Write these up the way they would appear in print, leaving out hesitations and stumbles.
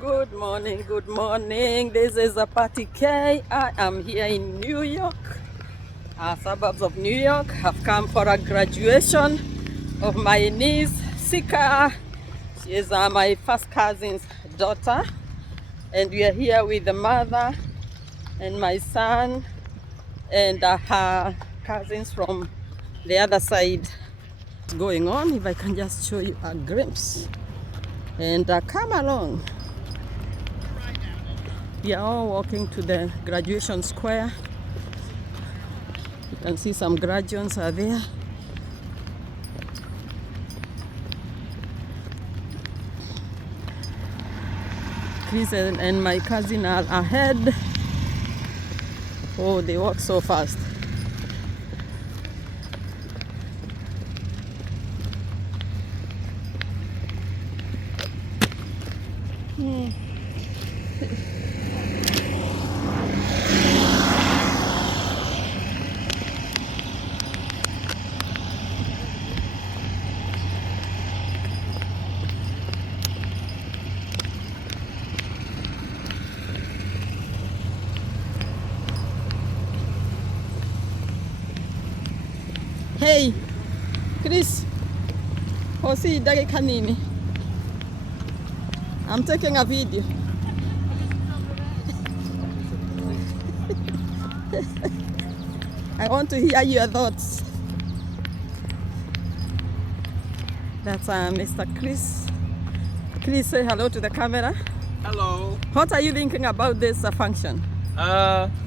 Good morning, good morning. This is a Party K. I am here in New York, suburbs of New York. I've come for a graduation of my niece, Sika. She is my first cousin's daughter. And we are here with the mother and my son and her cousins from the other side. What's going on? If I can just show you a glimpse. And come along. We are all walking to the graduation square. You can see some graduates are there. Chris and my cousin are ahead. Oh, they walk so fast. Hey, Chris. Hosi dakika nini? I'm taking a video. I want to hear your thoughts. That's Mr. Chris. Chris, say hello to the camera. Hello. What are you thinking about this function?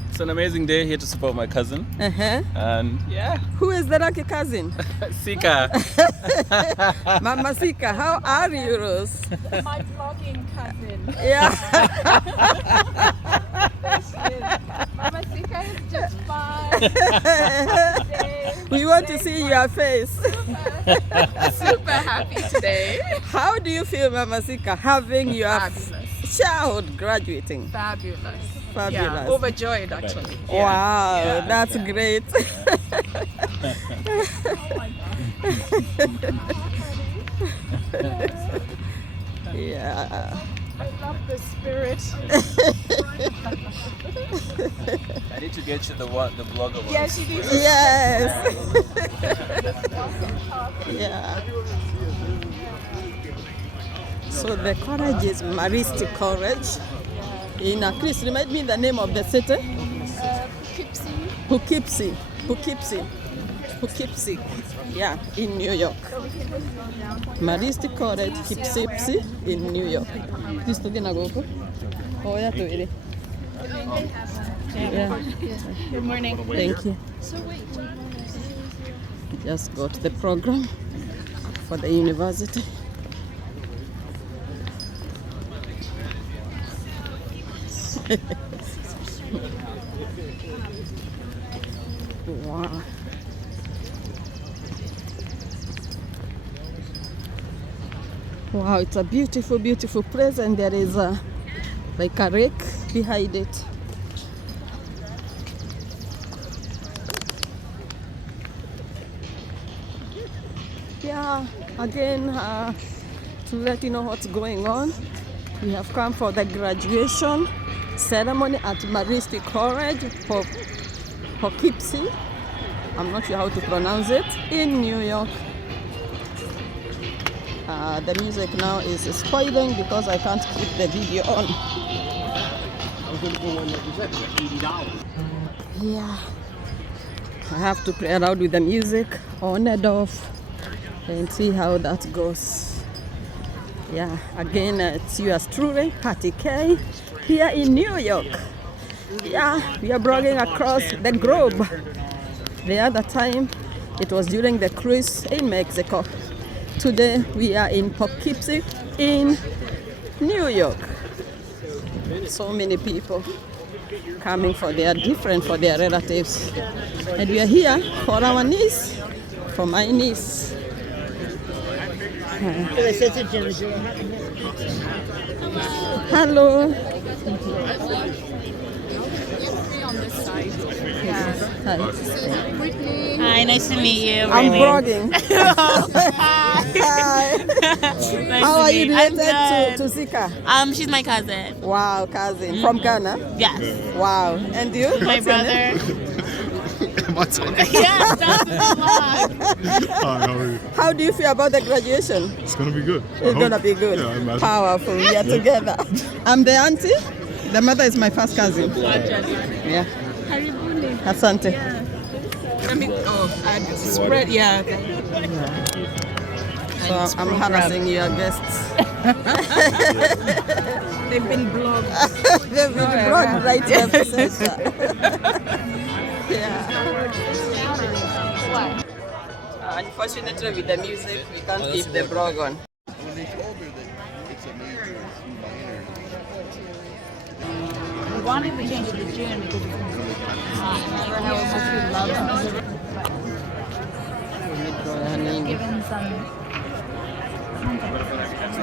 It's an amazing day here to support my cousin. And yeah. Who is the lucky cousin? Sika. Mama Sika, how are you, Rose? My vlogging cousin. Yeah. There she is. Mama Sika is just fine. We want to see your face. Super happy today. How do you feel, Mama Sika, having your Fabulous. child graduating? Fabulous. Fabulous. Yeah, overjoyed actually. Wow, Yeah. that's great. Yeah. I love the spirit. I need to get you the blogger one. Yes, you do. Yes. Yeah. So the college is Marist College. In Chris, remind me the name of the city? Poughkeepsie. Poughkeepsie. Yeah, in New York. Marist College, Poughkeepsie in New York. This to go. Oh, yeah, to it. Yeah. Good morning. Thank you. Just got the program for the university. Wow. Wow, it's a beautiful, beautiful place, and there is like a rake behind it. Yeah, again, to let you know what's going on, we have come for the graduation ceremony at Marist College for Poughkeepsie. I'm not sure how to pronounce it, in New York. The music now is spoiling because I can't keep the video on. Yeah, I have to play around with the music on and off and see how that goes. Yeah, again, it's yours truly, Party K, here in New York. Yeah, we are blogging across the globe. The other time, it was during the cruise in Mexico. Today, we are in Poughkeepsie in New York. So many people coming for their relatives. And we are here for our niece, for my niece. Hello. Hi. Whitney. Hi, nice to meet you. I'm vlogging. Hi. Hi. Nice How to are you meet. I'm related to good. Sika? She's my cousin. Wow, cousin. From Ghana? Yes. Wow. And you? My What's your name? brother. Am I talking? Yes, that's the vlog. Hi, how are you? How do you feel about the graduation? It's gonna be good. It's gonna be good. Yeah, I imagine. Powerful. We are together. I'm the auntie. The mother is my first cousin. Yeah. Karibuni. Asante. I mean, spread, yeah. So I'm harassing your guests. They've been blogged. They've been brought right here to center. Yeah. Unfortunately, with the music, we can't keep the blog on. We wanted to change to the gym because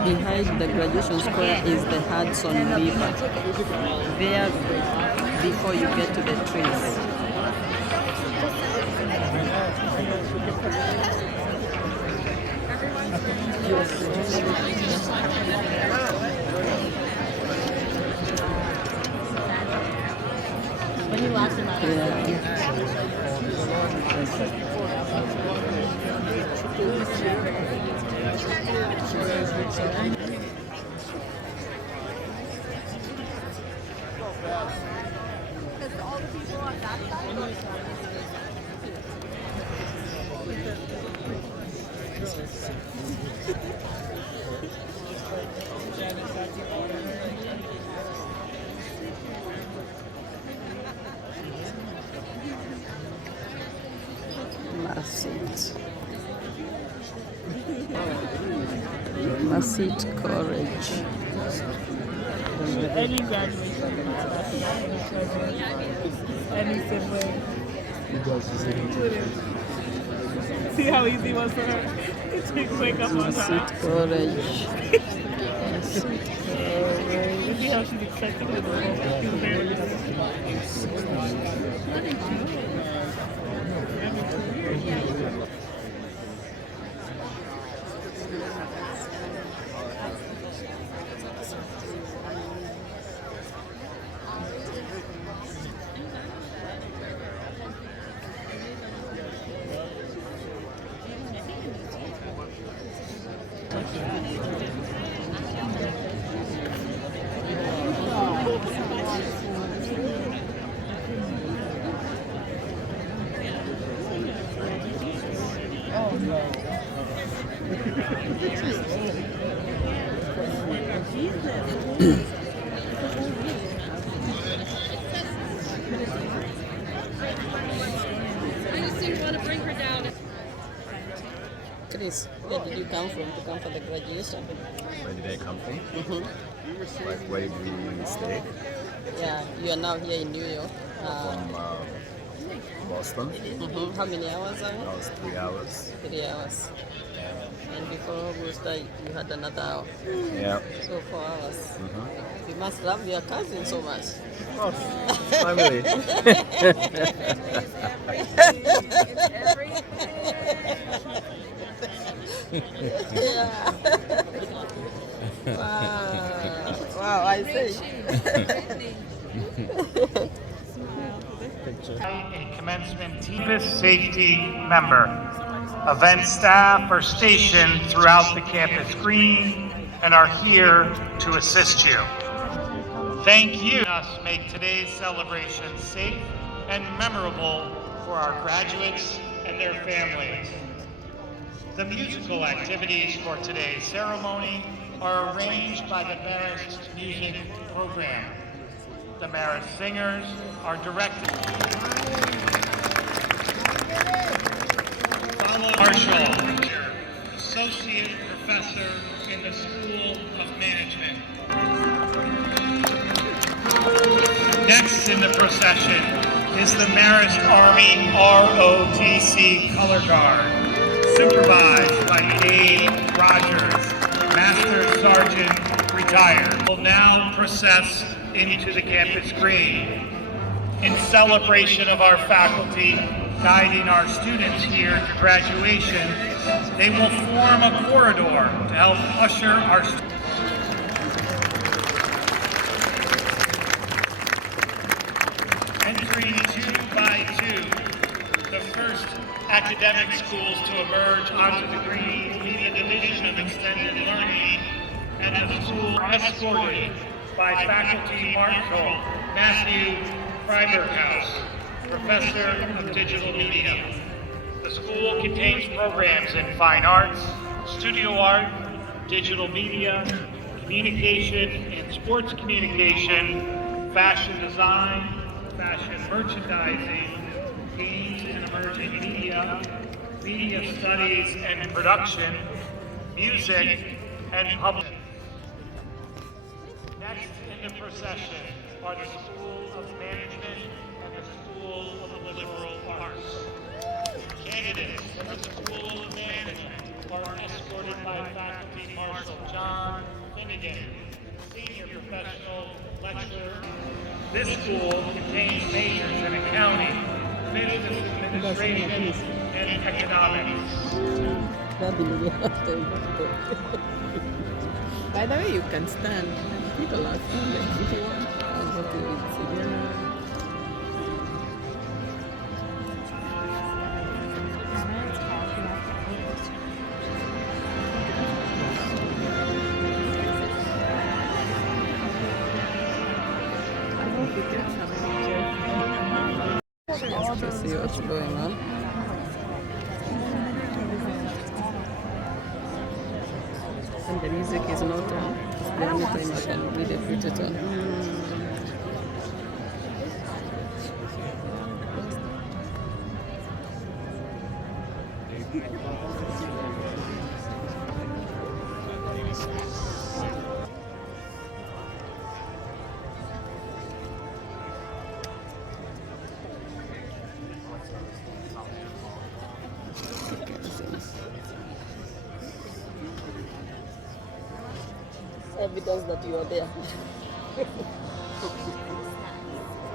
Behind the graduation square is the Hudson River. There, before you get to the trees. when you lost him out. Masit Courage. Any graduation, any sibling. See how easy it was for her to wake up on time. Masit Courage. You see how she's expecting to go. Chris, where did you come from to come for the graduation? Where did I come from? Like, where did we stay? Yeah, you are now here in New York. From Boston. How many hours are you? That was 3 hours. 3 hours. And before August, you had another hour. Yeah. So 4 hours. You must love your cousin so much. Oh, family. Yeah. Wow, I see. A commencement team safety member. Event staff are stationed throughout the campus green and are here to assist you. Thank you. Us make today's celebration safe and memorable for our graduates and their families. The musical activities for today's ceremony are arranged by the Marist Music Program. The Marist singers are directed. Follow Marshall, Associate Professor in the School of Management. Next in the procession is the Marist Army ROTC Color Guard, supervised by Dave Rogers, Master Sergeant retired. Will now process into the campus green. In celebration of our faculty guiding our students here to graduation, They will form a corridor to help usher our entering 2 by 2, the first academic schools to emerge onto the green will be the Division of Extended Learning, and the school are escorted by faculty Marshall Matthew Freiberghaus, Professor of Digital Media. The school contains programs in fine arts, studio art, digital media, communication and sports communication, fashion design, fashion merchandising, games and emerging media, media studies and production, music, and public. Next in the procession are the School of Management and the School of the Liberal Arts. Candidates for the School of Management are escorted by faculty Marshall John Finnegan, Senior Professional Lecturer. This school contains majors in accounting, business administration, and economics. By the way, you can stand. People are standing if you want. I'll go to sit down. Just to see what's going on. And the music is not on. It's the only thing I can really put it on. Evidence that you are there.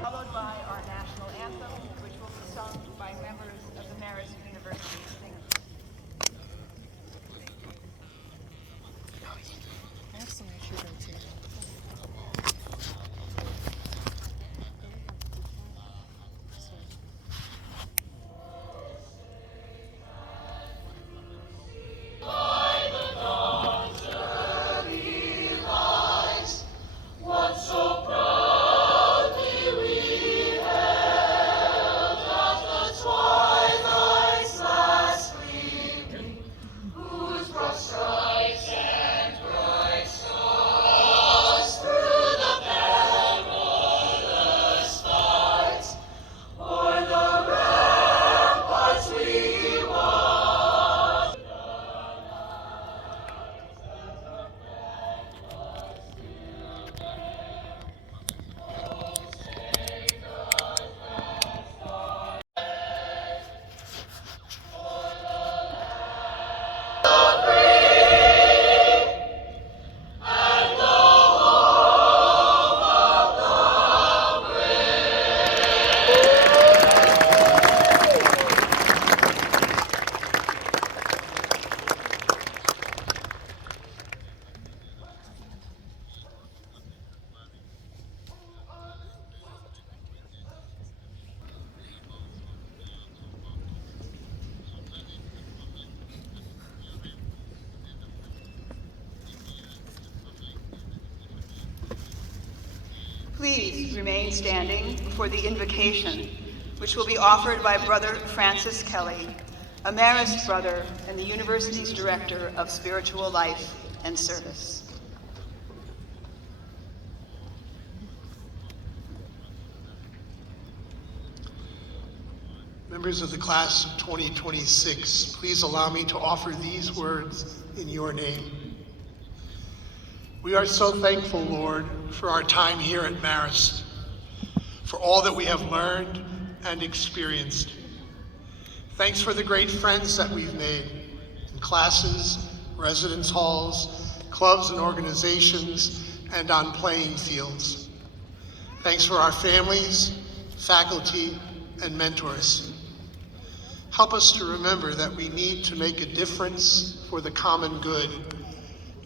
Followed by our national anthem, which will be sung by members of the Marist University Singers. I have some sugar too. Please remain standing for the invocation, which will be offered by Brother Francis Kelly, a Marist brother and the university's Director of Spiritual Life and Service. Members of the class of 2026, please allow me to offer these words in your name. We are so thankful, Lord, for our time here at Marist, for all that we have learned and experienced. Thanks for the great friends that we've made in classes, residence halls, clubs and organizations, and on playing fields. Thanks for our families, faculty, and mentors. Help us to remember that we need to make a difference for the common good,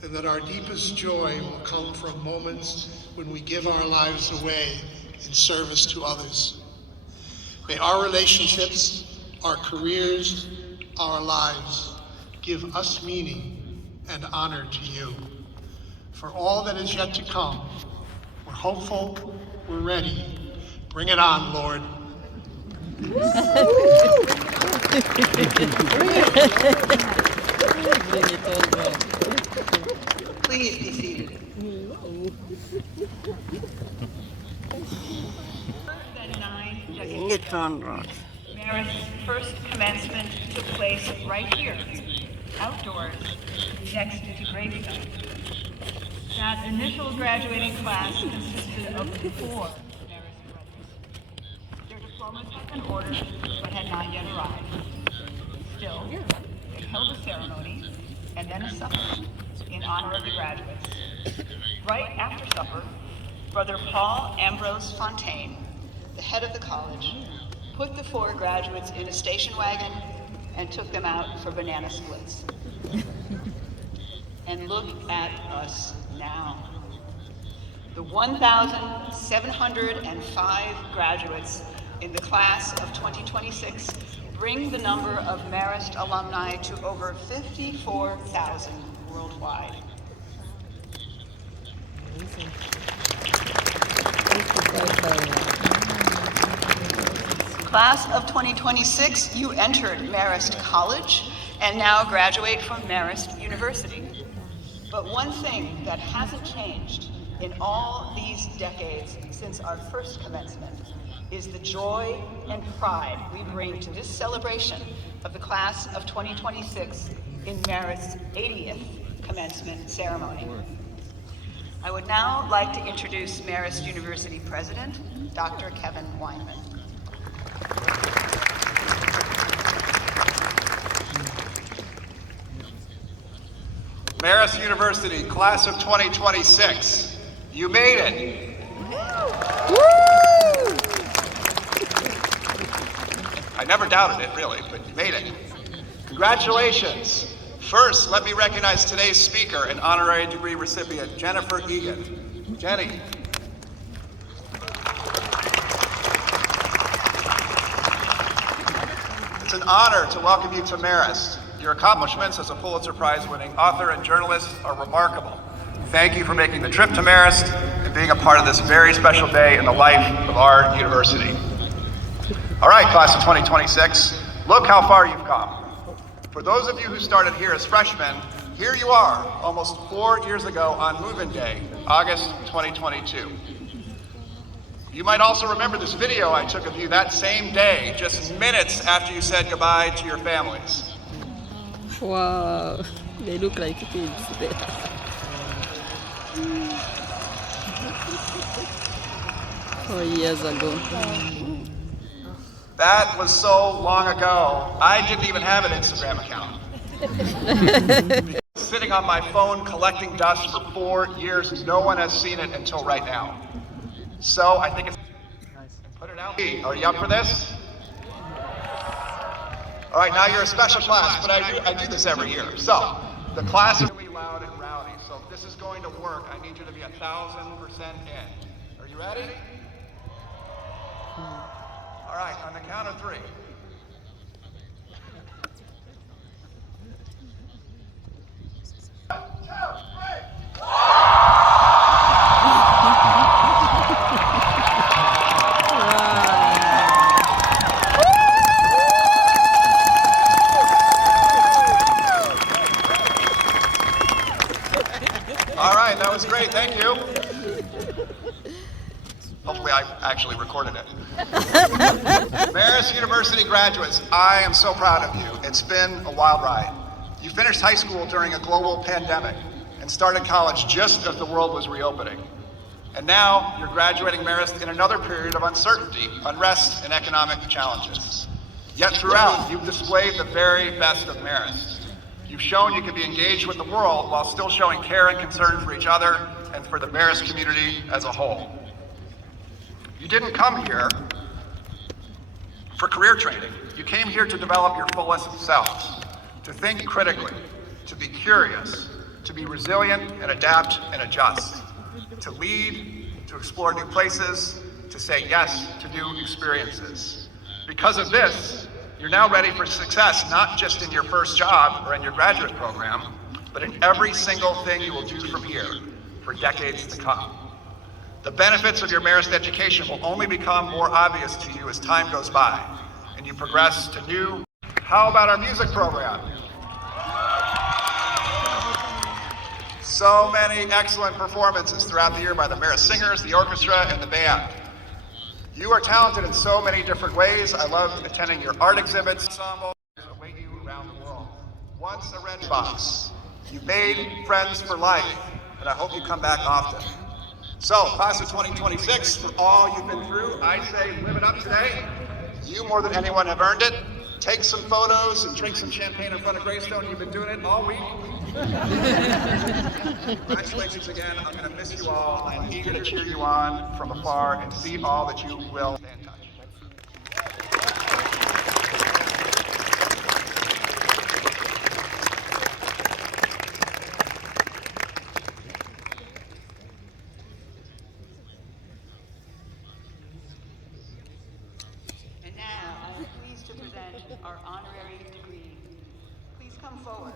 and that our deepest joy will come from moments when we give our lives away in service to others. May our relationships, our careers, our lives give us meaning and honor to you. For all that is yet to come, we're hopeful, we're ready. Bring it on, Lord. Please be seated. Marist's first commencement took place right here, outdoors, next to gravestone. That initial graduating class consisted of 4 Marist brothers. Their diplomas had been ordered, but had not yet arrived. Still, they held a ceremony and then a supper in honor of the graduates. Right after supper, Brother Paul Ambrose Fontaine, the head of the college, put the 4 graduates in a station wagon and took them out for banana splits. And look at us now. The 1,705 graduates in the class of 2026 bring the number of Marist alumni to over 54,000 worldwide. Class of 2026, you entered Marist College and now graduate from Marist University. But one thing that hasn't changed in all these decades since our first commencement is the joy and pride we bring to this celebration of the class of 2026 in Marist's 80th commencement ceremony. I would now like to introduce Marist University President, Dr. Kevin Weinman. Marist University, class of 2026, you made it. I never doubted it, really, but you made it. Congratulations. First, let me recognize today's speaker and honorary degree recipient, Jennifer Egan. Jenny. It's an honor to welcome you to Marist. Your accomplishments as a Pulitzer Prize-winning author and journalist are remarkable. Thank you for making the trip to Marist and being a part of this very special day in the life of our university. All right, class of 2026, look how far you've come. For those of you who started here as freshmen, here you are, almost 4 years ago on Move-In Day, August 2022. You might also remember this video I took of you that same day, just minutes after you said goodbye to your families. Wow, they look like kids there. 4 years ago. That was so long ago, I didn't even have an Instagram account. Sitting on my phone collecting dust for 4 years, no one has seen it until right now. So I think it's put it out. Are you up for this? All right, now you're a special class, but I do this every year. So the class is really loud and rowdy. So if this is going to work, I need you to be 1,000% in. Are you ready? All right, on the count of 3. All right, that was great, thank you. Hopefully I actually recorded it. Marist University graduates, I am so proud of you. It's been a wild ride. You finished high school during a global pandemic and started college just as the world was reopening. And now you're graduating Marist in another period of uncertainty, unrest, and economic challenges. Yet throughout, you've displayed the very best of Marist. You've shown you can be engaged with the world while still showing care and concern for each other and for the Marist community as a whole. You didn't come here For career training, you came here to develop your fullest selves, to think critically, to be curious, to be resilient and adapt and adjust, to lead, to explore new places, to say yes to new experiences. Because of this, you're now ready for success, not just in your first job or in your graduate program, but in every single thing you will do from here for decades to come. The benefits of your Marist education will only become more obvious to you as time goes by and you progress to new. How about our music program? So many excellent performances throughout the year by the Marist singers, the orchestra, and the band. You are talented in so many different ways. I love attending your art exhibits. Ensemble await you around the world. Once a red box. You made friends for life, and I hope you come back often. So, class of 2026, for all you've been through, I say live it up today. You more than anyone have earned it. Take some photos and drink some champagne in front of Greystone. You've been doing it all week. Congratulations again. I'm going to miss you all. I'm eager to cheer you on from afar and see all that you will stay in touch. And now, I'm pleased to present our honorary degree. Please come forward.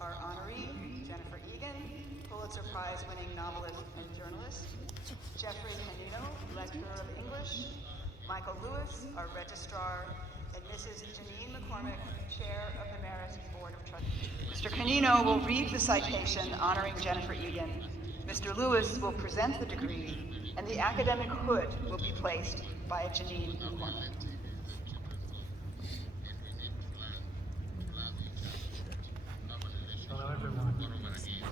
Our honoree, Jennifer Egan, Pulitzer Prize-winning novelist and journalist. Jeffrey Canino, lecturer of English. Michael Lewis, our registrar. And Mrs. Janine McCormick, chair of the Marist Board of Trustees. Mr. Canino will read the citation honoring Jennifer Egan. Mr. Lewis will present the degree, and the academic hood will be placed by Janine McCormick. Hello, everyone.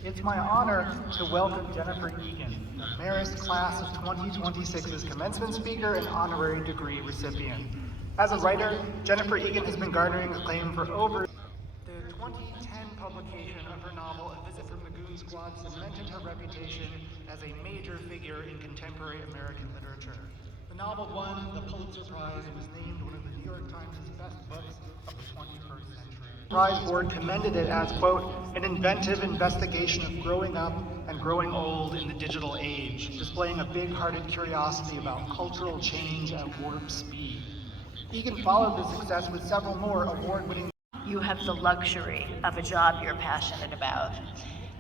It's my honor to welcome Jennifer Egan, the Marist Class of 2026's commencement speaker and honorary degree recipient. As a writer, Jennifer Egan has been garnering acclaim for over. The 2010 publication of her novel, A Visit from the Goon Squad, cemented her reputation as a major figure in contemporary American literature. The novel won the Pulitzer Prize and was named one of the New York Times' best books of the 21st century. The Prize Board commended it as, quote, an inventive investigation of growing up and growing old in the digital age, displaying a big-hearted curiosity about cultural change at warp speed. Egan followed this success with several more award-winning. You have the luxury of a job you're passionate about.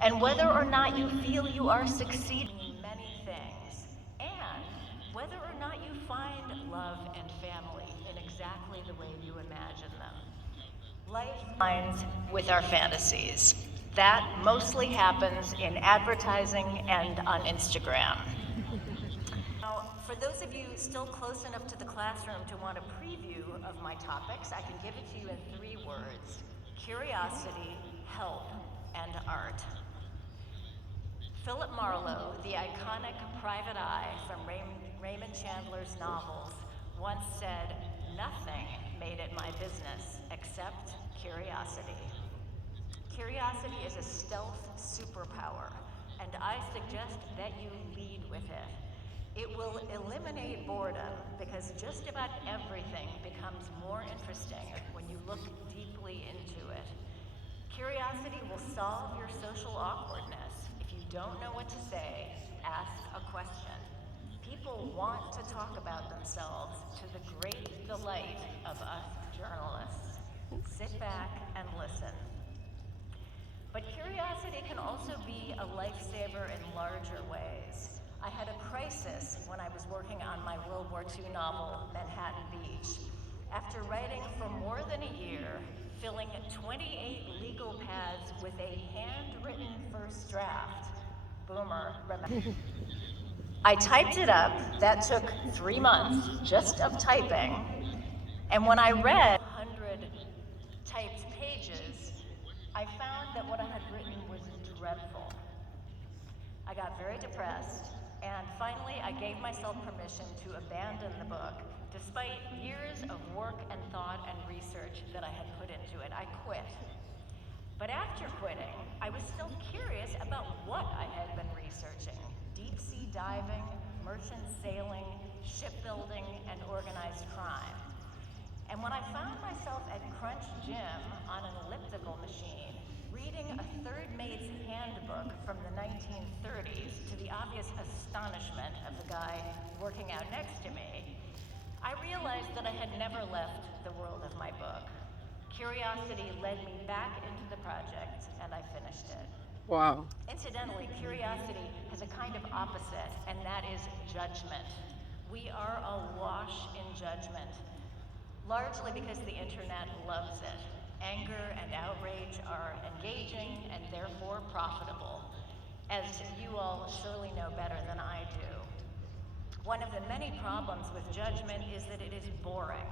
And whether or not you feel you are succeeding in many things, and whether or not you find love and family in exactly the way you imagine them. Life aligns with our fantasies. That mostly happens in advertising and on Instagram. Now, for those of you still close enough to the classroom to want a preview of my topics, I can give it to you in 3 words: curiosity, help, and art. Philip Marlowe, the iconic private eye from Raymond Chandler's novels, once said, "Nothing made it my business except curiosity." Curiosity is a stealth superpower, and I suggest that you lead with it. It will eliminate boredom because just about everything becomes more interesting when you look deeply into it. Curiosity will solve your social awkwardness. If you don't know what to say, ask a question. People want to talk about themselves to the great delight of us journalists. Sit back and listen. But curiosity can also be a lifesaver in larger ways. I had a crisis when I was working on my World War II novel, Manhattan Beach. After writing for more than a year, filling 28 legal pads with a handwritten first draft, boomer, I typed it up. That took 3 months just of typing. And when I read 100 typed pages, I found that what I had written was dreadful. I got very depressed, and finally I gave myself permission to abandon the book, despite years of work and thought and research that I had put into it. I quit. But after quitting, I was still curious about what I had been researching: deep sea diving, merchant sailing, shipbuilding, and organized crime. And when I found myself at Crunch Gym on an elliptical machine, reading a third mate's handbook from the 1930s to the obvious astonishment of the guy working out next to me, I realized that I had never left the world of my book. Curiosity led me back into the project, and I finished it. Wow. Incidentally, curiosity has a kind of opposite, and that is judgment. We are awash in judgment, largely because the internet loves it. Anger and outrage are engaging and therefore profitable, as you all surely know better than I do. One of the many problems with judgment is that it is boring.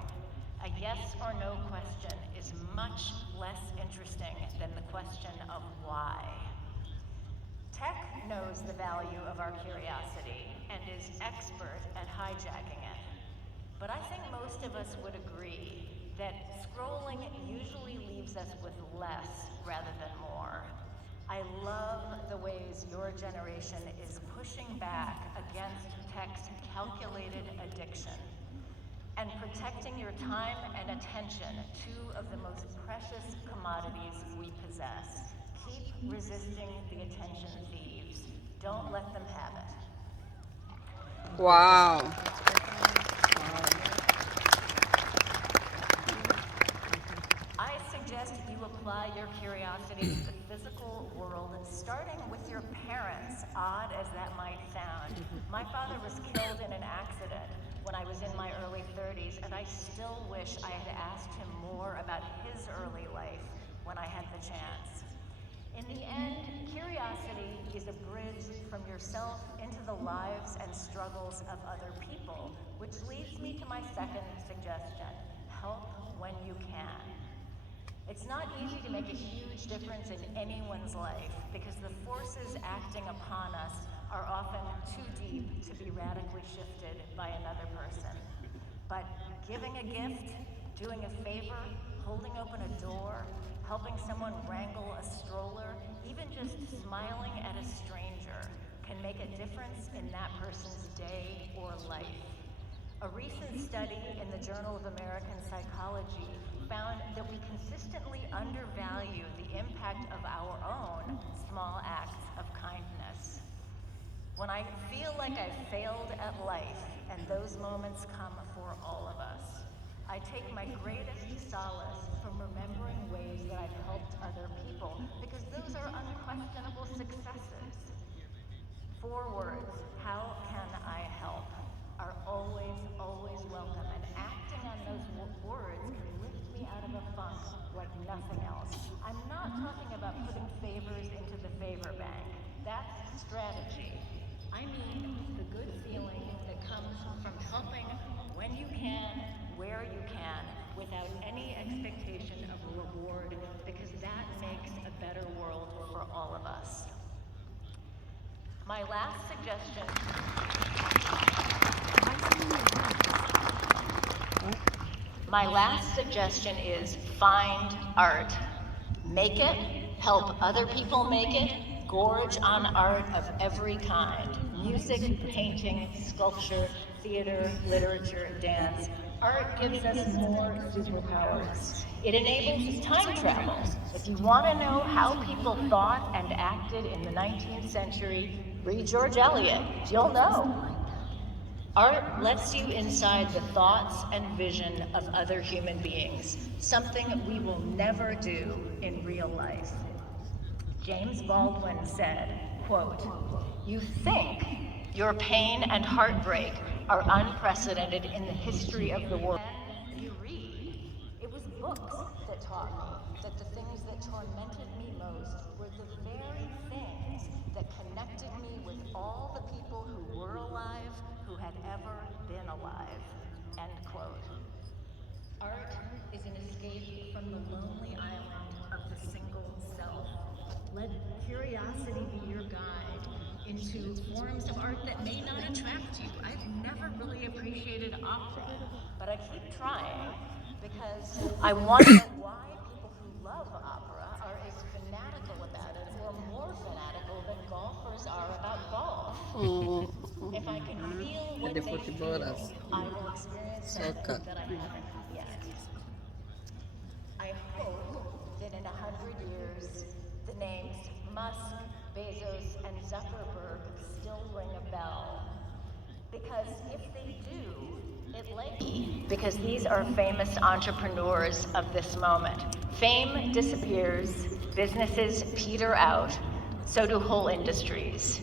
A yes or no question is much less interesting than the question of why. Tech knows the value of our curiosity and is expert at hijacking it. But I think most of us would agree that scrolling usually leaves us with less rather than more. I love the ways your generation is pushing back against tech's calculated addiction and protecting your time and attention, two of the most precious commodities we possess. Keep resisting the attention thieves. Don't let them have it. Wow. I suggest you apply your curiosity to the physical world, starting with your parents, odd as that might sound. My father was killed in an accident when I was in my early 30s, and I still wish I had asked him more about his early life when I had the chance. In the end, curiosity is a bridge from yourself into the lives and struggles of other people, which leads me to my second suggestion: help when you can. It's not easy to make a huge difference in anyone's life because the forces acting upon us are often too deep to be radically shifted by another person. But giving a gift, doing a favor, holding open a door, helping someone wrangle a stroller, even just smiling at a stranger can make a difference in that person's day or life. A recent study in the Journal of American Psychology found that we consistently undervalue the impact of our own small acts of kindness. When I feel like I've failed at life, and those moments come for all of us, I take my greatest solace from remembering ways that I've helped other people, because those are unquestionable successes. 4 words, how can I help, are always, always welcome, and acting on those words can lift me out of a funk like nothing else. I'm not talking about putting favors into the favor bank. That's strategy. I mean the good feeling that comes from helping when you can, where you can, without any expectation of a reward, because that makes a better world for all of us. My last suggestion. My last suggestion is find art. Make it, help other people make it, gorge on art of every kind. Music, painting, sculpture, theater, literature, dance. Art gives us more superpowers. It enables time travel. If you want to know how people thought and acted in the 19th century, read George Eliot. You'll know. Art lets you inside the thoughts and vision of other human beings, something we will never do in real life. James Baldwin said, quote, "You think your pain and heartbreak are unprecedented in the history of the world. And you read. It was books that taught me that the things that tormented me most were the very things that connected me with all the people who were alive, who had ever been alive." End quote. Art is an escape from the lonely island of the single self. Let curiosity be your guide into forms of art that may not attract you. I've never really appreciated opera, but I keep trying because I want to know why people who love opera are as fanatical about it, or more fanatical than golfers are about golf. If I can feel what they feel, I will experience something that I haven't yet. I hope that in 100 years, the names Musk, Bezos, and Zuckerberg still ring a bell. Because if they do, it likely because these are famous entrepreneurs of this moment. Fame disappears, businesses peter out, so do whole industries.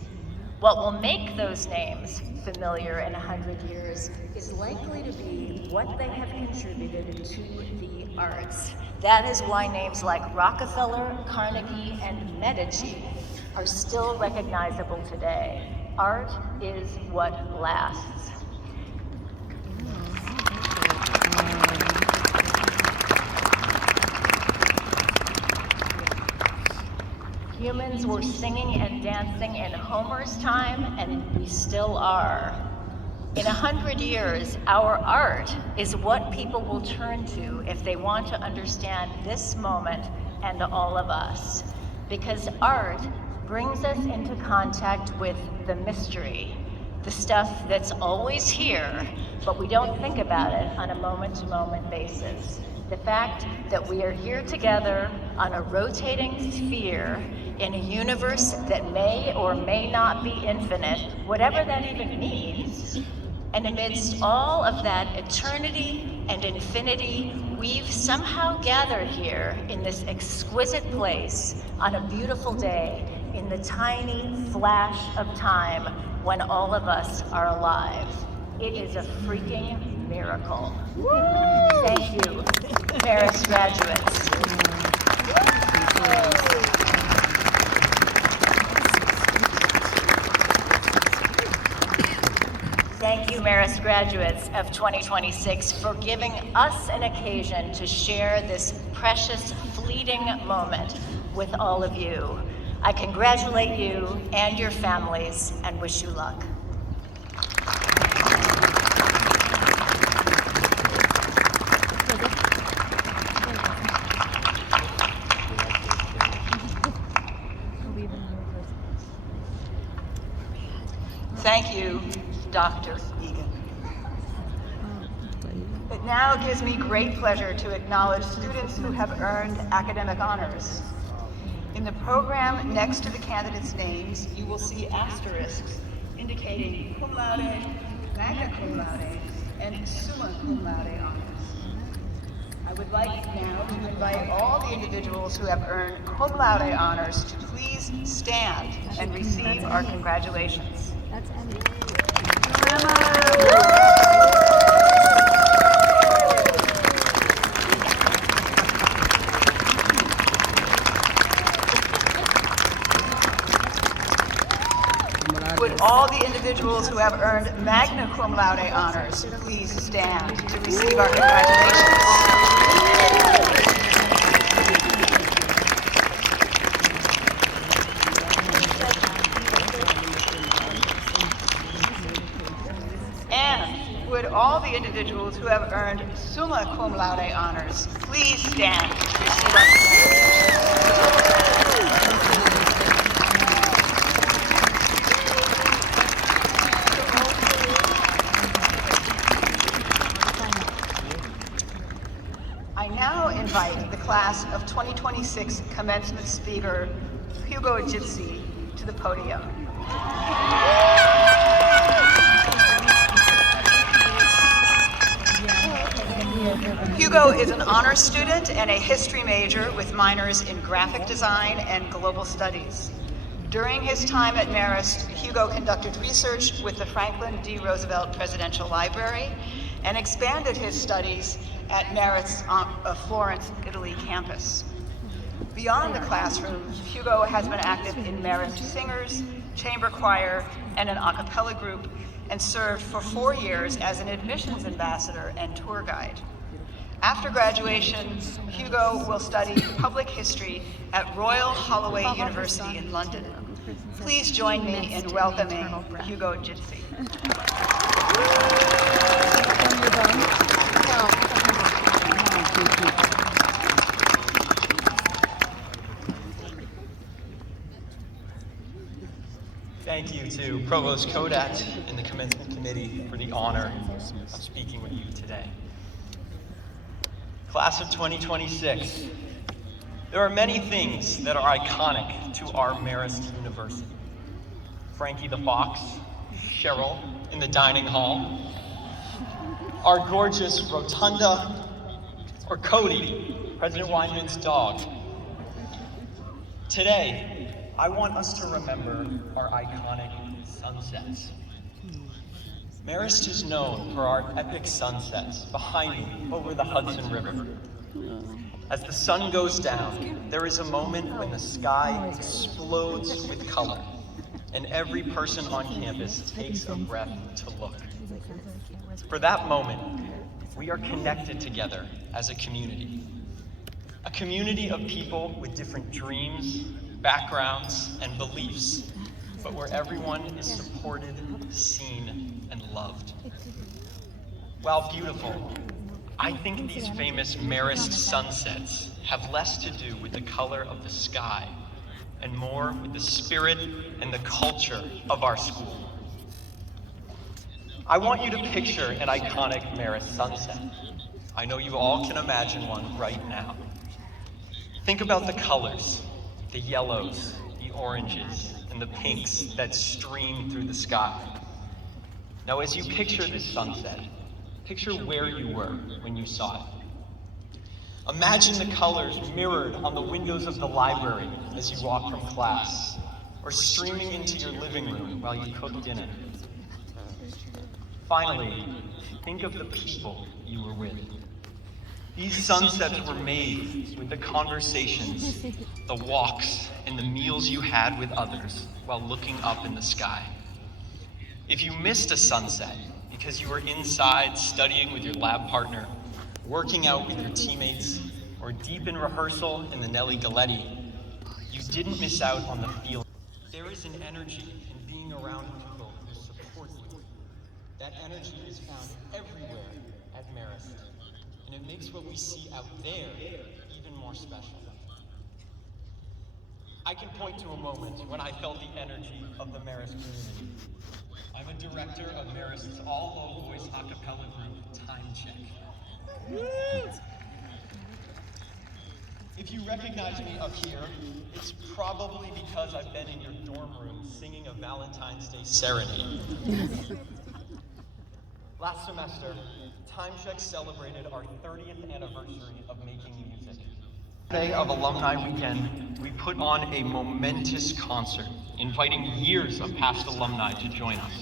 What will make those names familiar in 100 years is likely to be what they have contributed to the arts. That is why names like Rockefeller, Carnegie, and Medici are still recognizable today. Art is what lasts. Humans were singing and dancing in Homer's time, and we still are. In 100 years, our art is what people will turn to if they want to understand this moment and all of us. Because art brings us into contact with the mystery, the stuff that's always here, but we don't think about it on a moment-to-moment basis. The fact that we are here together on a rotating sphere in a universe that may or may not be infinite, whatever that even means. And amidst all of that eternity and infinity, we've somehow gathered here in this exquisite place on a beautiful day in the tiny flash of time when all of us are alive. It is a freaking miracle. Thank you, Marist graduates. Thank you, Marist graduates of 2026, for giving us an occasion to share this precious, fleeting moment with all of you. I congratulate you and your families and wish you luck. Thank you, Dr. Egan. It now gives me great pleasure to acknowledge students who have earned academic honors. In the program next to the candidates' names, you will see asterisks indicating cum laude, magna cum laude, and summa cum laude honors. I would like now to invite all the individuals who have earned cum laude honors to please stand and receive our congratulations. Would all the individuals who have earned magna cum laude honors please stand to receive our congratulations? And would all the individuals who have earned summa cum laude honors please stand to receive our congratulations? I now invite the class of 2026 commencement speaker, Hugo Gypsy, to the podium. Hugo is an honors student and a history major with minors in graphic design and global studies. During his time at Marist, Hugo conducted research with the Franklin D. Roosevelt Presidential Library and expanded his studies at Marist's Florence, Italy campus. Beyond the classroom, Hugo has been active in Marist Singers, chamber choir, and an a cappella group, and served for 4 years as an admissions ambassador and tour guide. After graduation, Hugo will study public history at Royal Holloway University in London. Please join me in welcoming Hugo Gypsy. Thank you to Provost Kodat and the Commencement Committee for the honor of speaking with you today. Class of 2026. There are many things that are iconic to our Marist University. Frankie the Fox, Cheryl in the dining hall, our gorgeous rotunda, or Cody, President Weinman's dog. Today, I want us to remember our iconic sunsets. Marist is known for our epic sunsets behind me over the Hudson River. As the sun goes down, there is a moment when the sky explodes with color, and every person on campus takes a breath to look. For that moment, we are connected together as a community of people with different dreams, backgrounds, and beliefs, but where everyone is supported, seen, and loved. While beautiful, I think these famous Marist sunsets have less to do with the color of the sky and more with the spirit and the culture of our school. I want you to picture an iconic Marist sunset. I know you all can imagine one right now. Think about the colors, the yellows, the oranges, and the pinks that stream through the sky. Now, as you picture this sunset, picture where you were when you saw it. Imagine the colors mirrored on the windows of the library as you walk from class, or streaming into your living room while you cook dinner. Finally, think of the people you were with. These sunsets were made with the conversations, the walks, and the meals you had with others while looking up in the sky. If you missed a sunset because you were inside studying with your lab partner, working out with your teammates, or deep in rehearsal in the Nelly Galetti, you didn't miss out on the feeling. There is an energy in being around people who support you. That energy is found everywhere at Marist, and it makes what we see out there even more special. I can point to a moment when I felt the energy of the Marist community. I'm a director of Marist's all-low voice a cappella group, Time Check. If you recognize me up here, it's probably because I've been in your dorm room singing a Valentine's Day serenade. Last semester, Time Check celebrated our 30th anniversary of making music. Day of Alumni Weekend, we put on a momentous concert, inviting years of past alumni to join us.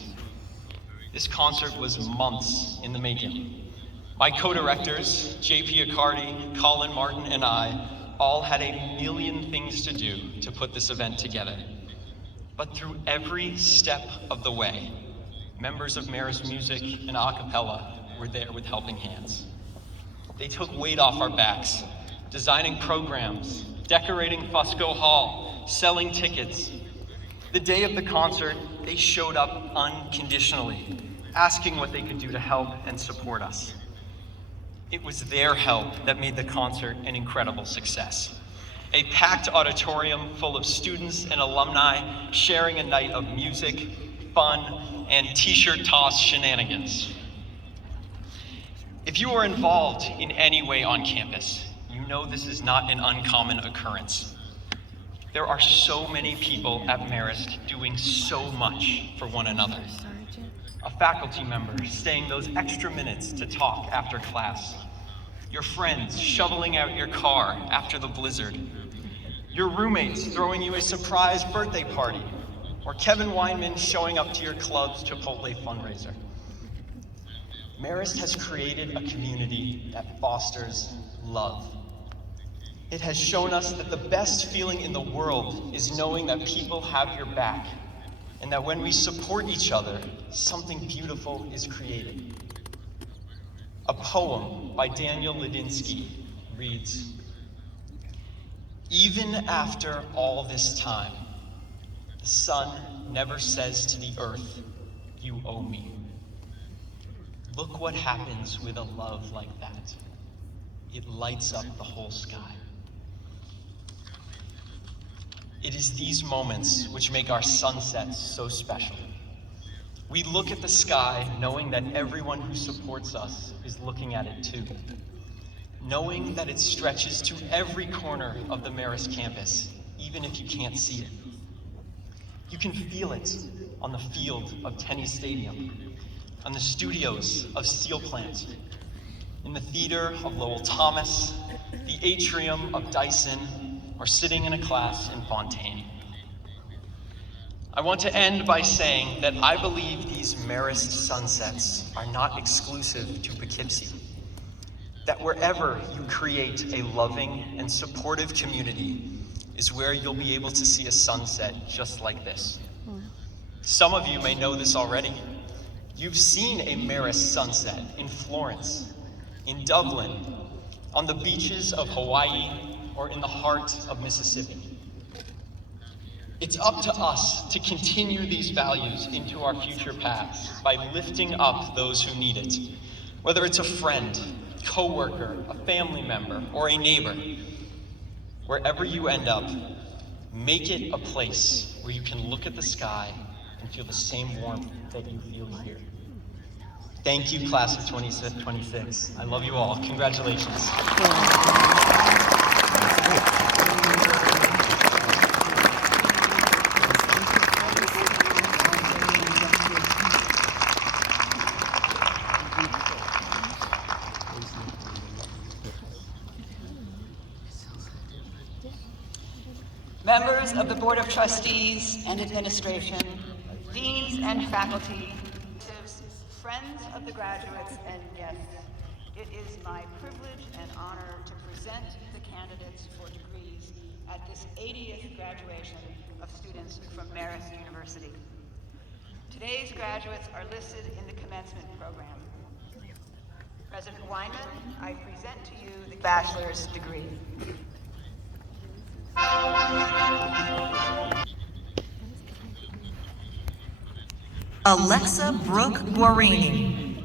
This concert was months in the making. My co-directors, JP Accardi, Colin Martin, and I all had a million things to do to put this event together. But through every step of the way, members of Marist Music and a cappella were there with helping hands. They took weight off our backs, designing programs, decorating Fusco Hall, selling tickets. The day of the concert, they showed up unconditionally, asking what they could do to help and support us. It was their help that made the concert an incredible success. A packed auditorium full of students and alumni sharing a night of music, fun, and t-shirt toss shenanigans. If you are involved in any way on campus, you know this is not an uncommon occurrence. There are so many people at Marist doing so much for one another. A faculty member staying those extra minutes to talk after class. Your friends shoveling out your car after the blizzard. Your roommates throwing you a surprise birthday party. Or Kevin Weinman showing up to your club's Chipotle fundraiser. Marist has created a community that fosters love. It has shown us that the best feeling in the world is knowing that people have your back, and that when we support each other, something beautiful is created. A poem by Daniel Ladinsky reads, "Even after all this time, the sun never says to the earth, 'You owe me.' Look what happens with a love like that. It lights up the whole sky." It is these moments which make our sunsets so special. We look at the sky knowing that everyone who supports us is looking at it too. knowing that it stretches to every corner of the Marist campus, even if you can't see it. You can feel it on the field of Tenny Stadium, on the studios of Steel Plant, in the theater of Lowell Thomas, the atrium of Dyson, or sitting in a class in Fontaine. I want to end by saying that I believe these Marist sunsets are not exclusive to Poughkeepsie. That wherever you create a loving and supportive community is where you'll be able to see a sunset just like this. Some of you may know this already. You've seen a Marist sunset in Florence, in Dublin, on the beaches of Hawaii, or in the heart of Mississippi. It's up to us to continue these values into our future paths by lifting up those who need it. Whether it's a friend, coworker, a family member, or a neighbor, wherever you end up, make it a place where you can look at the sky and feel the same warmth that you feel here. Thank you, class of 2026. I love you all. Congratulations. Members of the Board of Trustees and Administration, deans and faculty, friends of the graduates and guests, it is my privilege and honor to present the candidates for degrees at this 80th graduation of students from Marist University. Today's graduates are listed in the commencement program. President Weinman, I present to you the bachelor's degree. Alexa Brooke Guarini.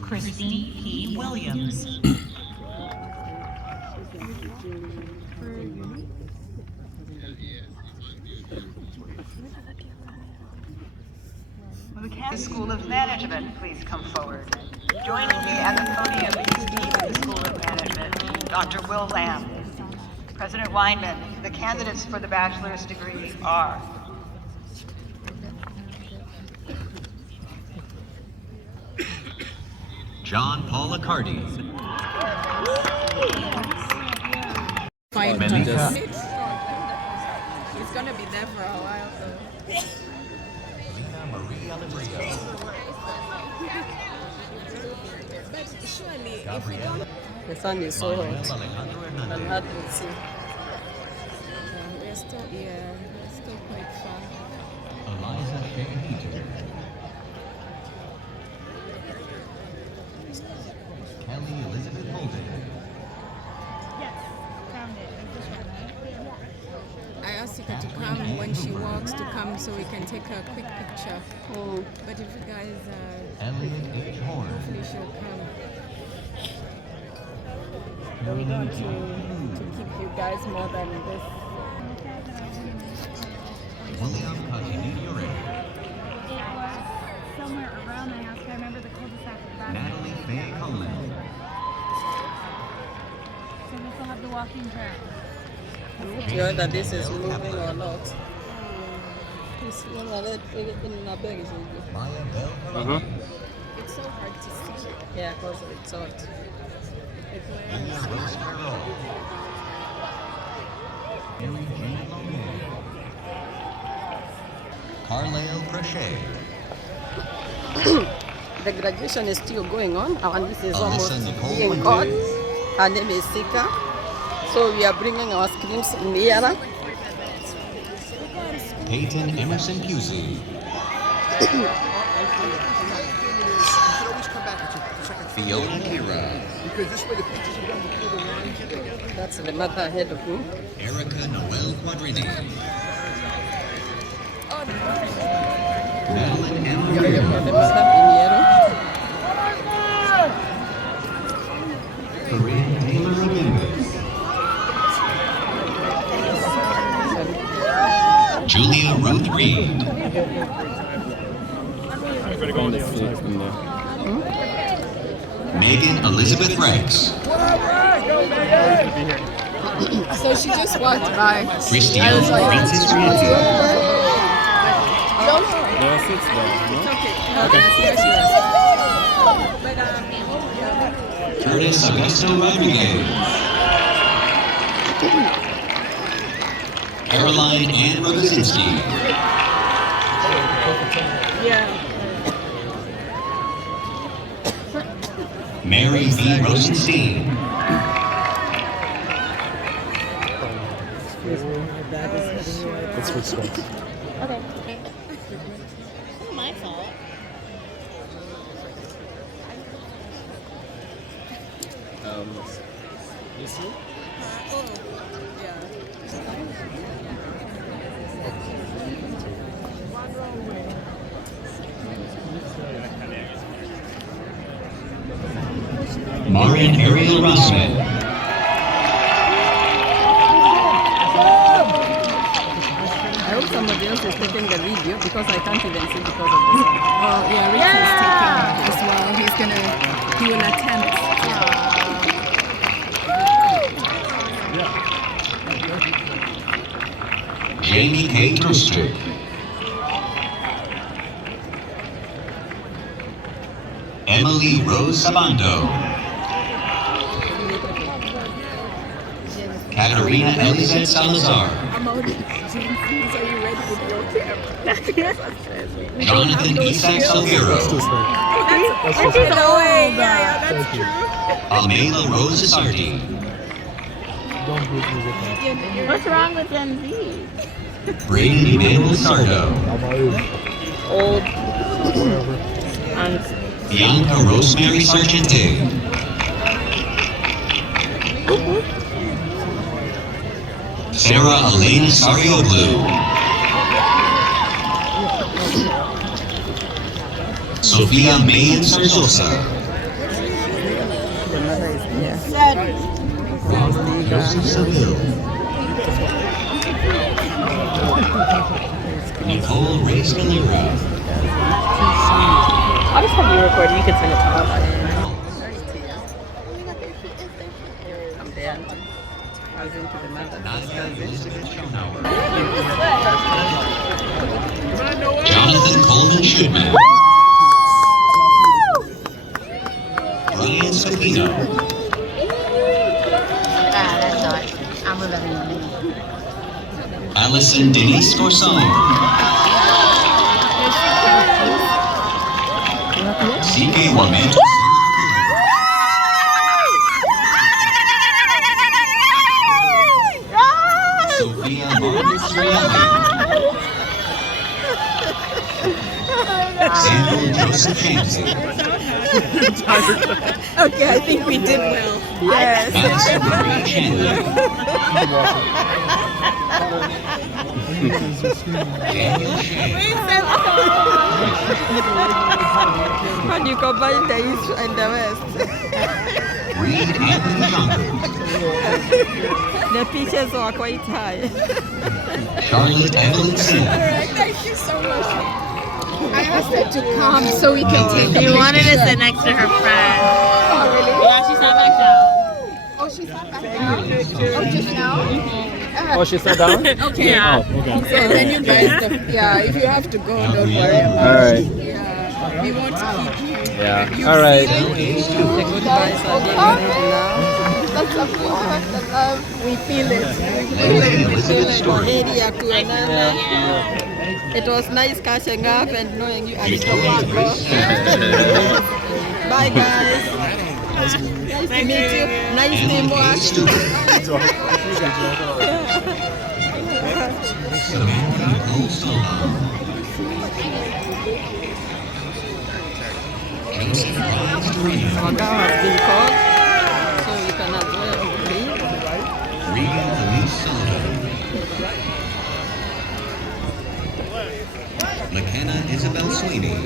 Christine P. Williams. Will the campus School of Management please come forward? Joining me at the podium is Dean of the School of Management, Dr. Will Lamb. President Weinman, the candidates for the bachelor's degree are John Paul Accardi. It's gonna be there for a while, so. Maria Lebrio. But surely, if we don't. The sun is so hot. And hard to see. We're still quite far. Eliza Shea Peter. Kelly Elizabeth Holden. Yes, found it. I asked Sika to come when she walks to come so we can take a quick picture. Oh. But if you guys Elliot H. Horn. hopefully she'll come. We don't want to keep you guys more than this. William Continuity. It was somewhere around the house. I remember the cul-de-sac at the back. Natalie Faye Coleman. So we still have the walking trail. I'm not sure that this is moving or not. It's Maya Bell. It's so hard to see. Yeah, because it's hot. Mia Rose Carroll. Mary Jane Logan. Carlisle Crochet. The graduation is still going on. Our niece is Alyssa almost Nicole being Winter. caught. Her name is Sika. So we are bringing our screams in the air. Peyton Emerson Pusey. Fiona Kira. That's the mother ahead of me. Erica Noel Quadrini. Madeline M. The mother in yellow. Corinne Taylor Ramirez. Julia Ruth Reed. Find a seat in there. Megan Elizabeth Rex. So she just walked by. Christian I was like, Francis Rienzi. There are seats there, no? Curtis Augusto Rodriguez. Caroline Ann Rogozinski. Yeah. Mary V. Rosenstein. Let's switch spots. Okay. My fault. You see? Maureen Ariel Rossman. I hope somebody else is taking the video because I can't even see because of the sound. oh yeah, Rick is taking as well. He will attempt. Jamie K. Trustrick. Emily Rose Sabando. Katerina Elizabeth Salazar. Jonathan Isaac Salguero. Amela Rose Sardi. What's wrong with Gen Z? Braden Emmanuel Sardo. Old. Bianca Rosemary Sargente. Sarah Elena Sarioglu. Sophia Mayan Sarzosa. Joseph Seville. Nicole Reyes Galera. I'll just have you record. You can send it to us. Jonathan Coleman Schudman. Ryan Scopino. That's all. I'm a little. Allison Denise Corson. CK Woman. Sophia Martin Sriali. Samuel Joseph Ramsey. Okay, I think we did well. Yes. Nancy Marie Chandler. Daniel Shea. How do you combine the East and the West? Reed Anthony Johnson. The pitches were quite high. Charlotte Evelyn Sim. Thank you so much. I asked her to come so we can take She wanted to sit next to her friend. Oh, really? Yeah, she sat back down. Oh, she sat back down? Oh, just now? Oh, she sat down? Okay. Yeah. Oh, okay. So then you guys, yeah, if you have to go, don't worry about All right. it. Yeah, we won't keep you. Yeah. All right. The goodbyes are being made now. That's the love, the love. We feel it. Area to another. It was nice catching up and knowing you at the Bye guys. Nice to meet you. Nice teamwork. Our car has been called, so you can as well leave. Regan Elise Sullivan. McKenna Isabel Sweeney.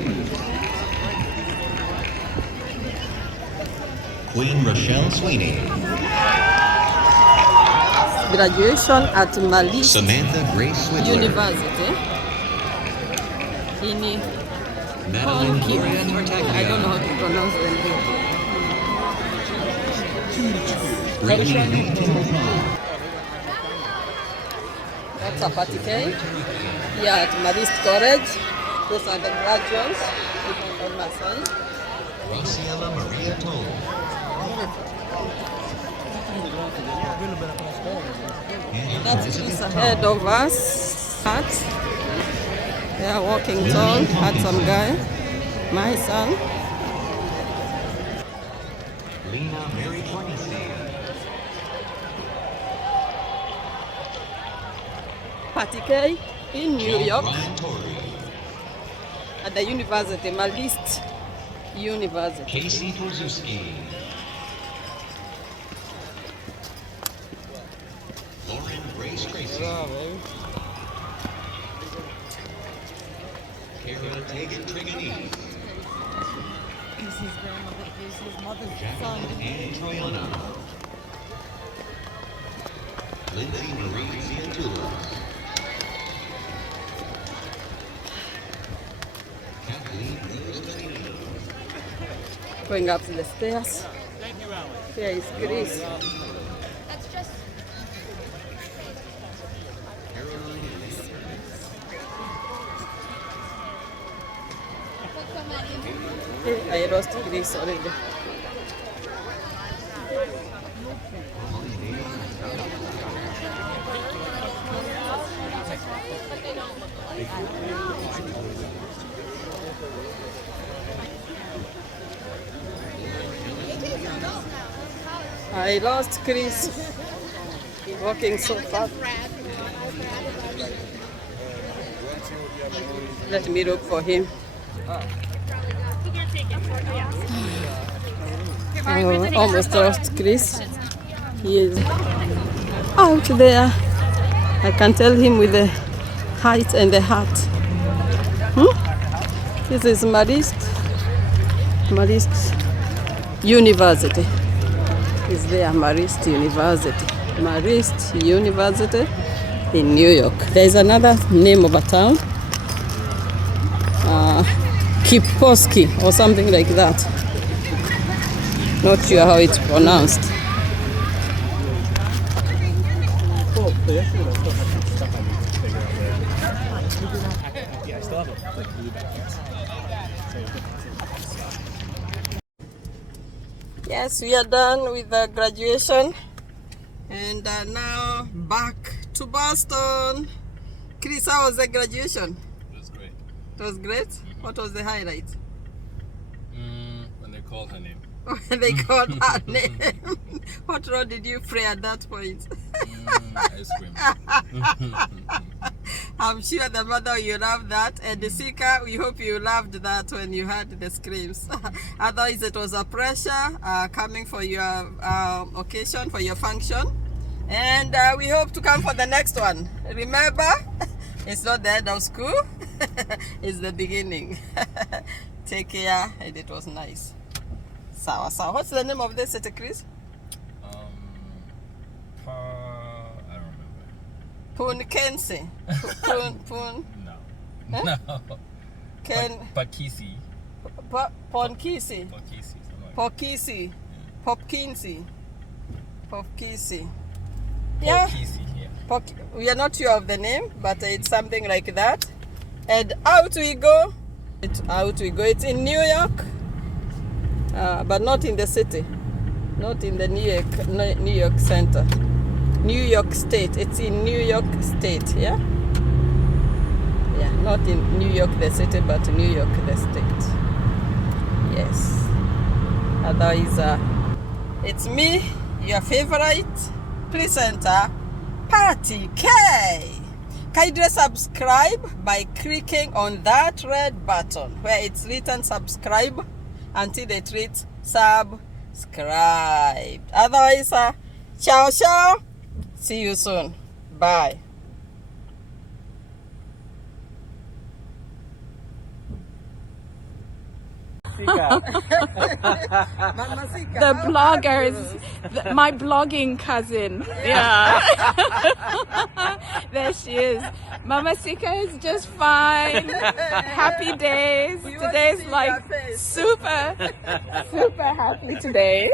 Quinn Rochelle Sweeney. Graduation at Malik Samantha Grace Swidler. University in Madeline Gloria I Tartaglia. don't know how to pronounce them. Brittany Tinderpond. That's a party cake. Yeah, at Marist College. Those are the graduates. On my side. Graciela Maria Toll. That's just ahead of us. They are walking tall. Handsome guy. My son. Lena Mary Tracy. Party cake in New York. Ryan Torrey. At the university, Marist University. Casey Dworzewski. Lauren Grace Tracy. Kara Tegan Triganese. Jacqueline Ann Troyano. Lindsay Marie Ziantulas. Kathleen Rose Danino. Going up the stairs. Here is Chris. I lost Chris already. I lost Chris. Walking so fast. Let me look for him. Oh, almost lost Chris. He is out there. I can tell him with the height and the hat. This is Marist University. Is there Marist University? Marist University in New York. There is another name of a town, Kiposki or something like that. Not sure how it's pronounced. Yes, we are done with the graduation and now back to Boston. Chris, how was the graduation? It was great. It was great? Mm-hmm. What was the highlight? When they called her name. When they called her name. What role did you play at that point? Ice cream. I'm sure the mother, you loved that, and the seeker, we hope you loved that when you heard the screams. Otherwise, it was a pressure coming for your occasion, for your function, and we hope to come for the next one. Remember, it's not the end of school, it's the beginning. Take care, and it was nice. Sawa. What's the name of this city, Chris? I don't remember. Punkense. Pun. No. Huh? No. Ken. Pakisi. Ponkisi. Pokisi. Popkinsi. Popkisi. Yeah. Pokisi, yeah. We are not sure of the name, but it's something like that. And out we go. It's in New York, but not in the city, not in the New York Center, New York State. It's in New York State, yeah. Not in New York the city, but New York the state. Yes. Otherwise, it's me, your favorite presenter, Patty K. Kindly subscribe by clicking on that red button where it's written subscribe until it reads subscribe. Otherwise, ciao. See you soon. Bye. The bloggers, my blogging cousin. Yeah. There she is. Mama Sika is just fine. Happy days. Today's like super happy today.